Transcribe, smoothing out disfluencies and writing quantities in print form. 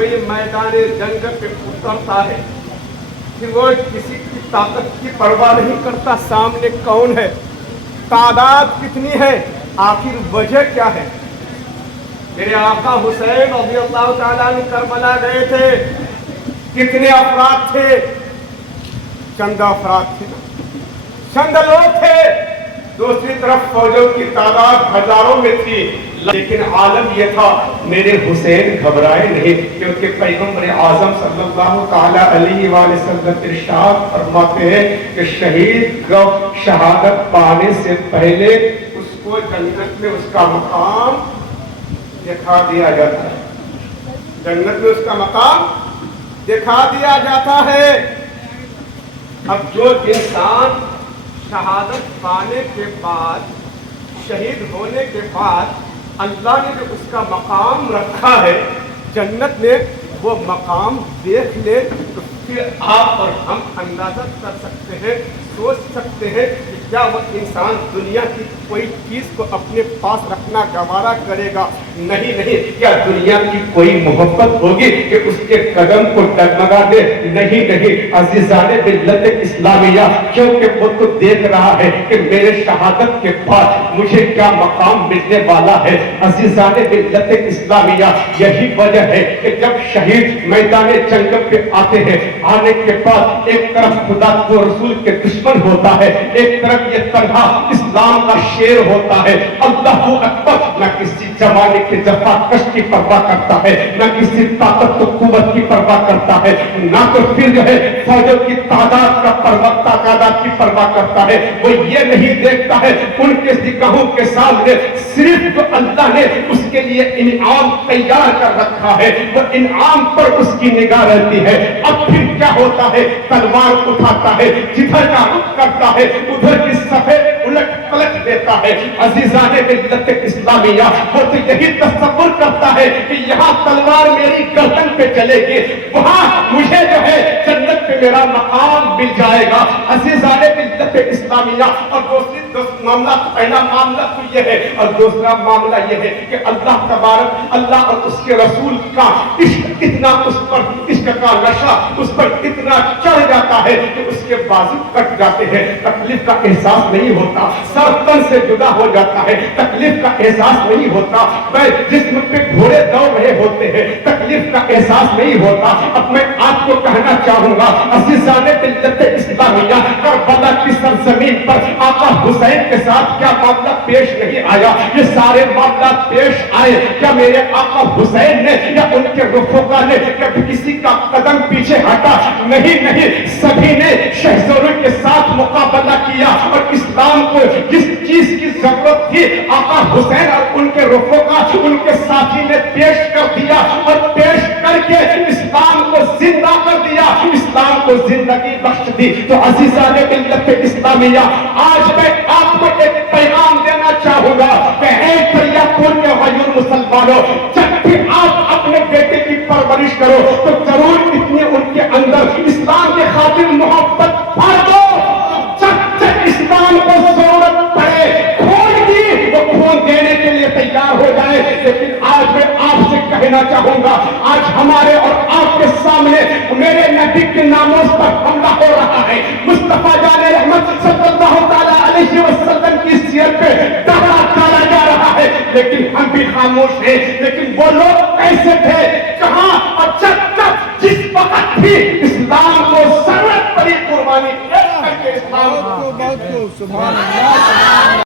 कोई मैदान जंग पे उतरता है कि वो किसी की ताकत की परवाह नहीं करता, सामने कौन है, तादाद कितनी है, आखिर वजह क्या है। मेरे आका हुसैन रज़ियल्लाहु ताला अन्हु करबला गए थे, कितने अफराद थे, चंद अफराद थे, चंद लोग थे। दूसरी तरफ फौजों की तादाद हजारों में थी, लेकिन आलम यह था मेरे हुसैन घबराए नहीं, क्योंकि पैगंबर आजम सल्लल्लाहु ताला अलैहि वसल्लम इरशाद फरमाते हैं कि शहीद को शहादत पाने से पहले उसको जन्नत में उसका मकाम दिखा दिया जाता है, जन्नत में उसका मकाम दिखा दिया जाता है। अब जो इंसान शहादत पाने के बाद, शहीद होने के बाद अल्लाह ने जो उसका मकाम रखा है जन्नत में, वो मकाम देख ले तो फिर आप और हम अंदाजा कर सकते हैं, सोच सकते हैं कि क्या वो इंसान दुनिया की कोई चीज को अपने पास रखना गवारा करेगा। नहीं नहीं, क्या दुनिया की कोई मोहब्बत होगी कि उसके कदम को डगमगा दे। नहीं नहीं, अज़ीज़ाने मिल्लत इस्लामिया, क्योंकि वो तो देख रहा है कि मेरे शहादत के बाद मुझे क्या मकाम मिलने वाला है। अज़ीज़ाने मिल्लत इस्लामिया, यही वजह है कि जब शहीद मैदान जंग पे आते हैं, आने के बाद एक तरफ खुदा को रसूल के दुश्मन होता है, एक तरफ ये तन्हा इस्लाम का शेर होता है। अल्लाहू अकबर, न किसी जमाने के जफाकश की परवाह करता है, न किसी ताकत तो कुव्वत की परवाह करता है, ना तो फिर जो है फौजों की तादाद का तादाद की परवाह करता है। वो ये नहीं देखता है उनके निगाहों के सामने सिर्फ तो अल्लाह ने उसके लिए इनाम तैयार कर रखा है, वो इनाम पर उसकी निगाह रहती है। अब फिर क्या होता है, तलवार उठाता है, जिधर का रुख करता है उधर की सफेद उलट पलट देता है। अज़ीज़ाने मिल्लत इस्लामिया, वो तो यही तसव्वुर करता है कि यहाँ तलवार मेरी गर्दन पे चलेगी, वहां मुझे जो है जन्नत पे मेरा मकाम मिल जाएगा। अज़ीज़ाने मिल्लत इस्लामिया, और दूसरी मामला, पहला मामला तो यह है, और दूसरा मामला यह है कि अल्लाह तबारक, अल्लाह और उसके रसूल का इश्क इतना उस पर, इश्क का नशा उस पर इतना चढ़ जाता है कि उसके बाजू कट जाते हैं, तकलीफ का एहसास नहीं होता, सर तन से जुदा हो जाता है, तकलीफ का एहसास नहीं होता। मैं जिस्म पे घोड़े दौड़ रहे होते हैं, तकलीफ का एहसास नहीं होता। अब मैं आपको कहना चाहूंगा, अज़ीज़ाने मिल्लत इस्लामिया, करबला की सरजमीन पर आका हुसैन के साथ क्या मामला पेश नहीं आया? ये सारे मामला पेश आए क्या मेरे आका हुसैन ने या उनके रुफ़क़ा ने कभी किसी का कदम पीछे हटा? नहीं नहीं, सभी ने शहज़ोरों के साथ मुकाबला किया, और इस्लाम को जिस चीज की जरूरत थी आका हुसैन और उनके रुफ़क़ा, उनके साथी ने पेश कर दिया, और पेश करके इस्लाम को जिंदा कर दिया, इस्लाम को जिंदगी बख्श दी। तो अज़ीज़ाने मिल्लत इस्लामिया, आज मैं आपको एक पैगाम देना चाहूंगा कि ऐ फरियापुर के गैर मुसलमानों, जब भी आप अपने बेटे की परवरिश करो तो जरूर इतने उनके अंदर इस्लाम के खातिर मोहब्बत भर दो। जब इस्लाम को जरूरत पड़े खून की, वो खून देने के लिए तैयार हो जाए। लेकिन आज मैं आपसे कहना चाहूंगा, आज हमारे और आपके सामने मेरे नबी के नामों पर हमला हो रहा है, मुस्तफा जाने रहमत सल्लल्लाहु ताला अलैहि वसल्लम की सीरत पे दावा डाला जा रहा है, लेकिन हम भी खामोश हैं। लेकिन वो लोग कैसे थे, कहां, और जब जिस वक्त भी इस्लाम को जरूरत पड़ी कुर्बानी करके इस्लाम सुभान अल्लाह।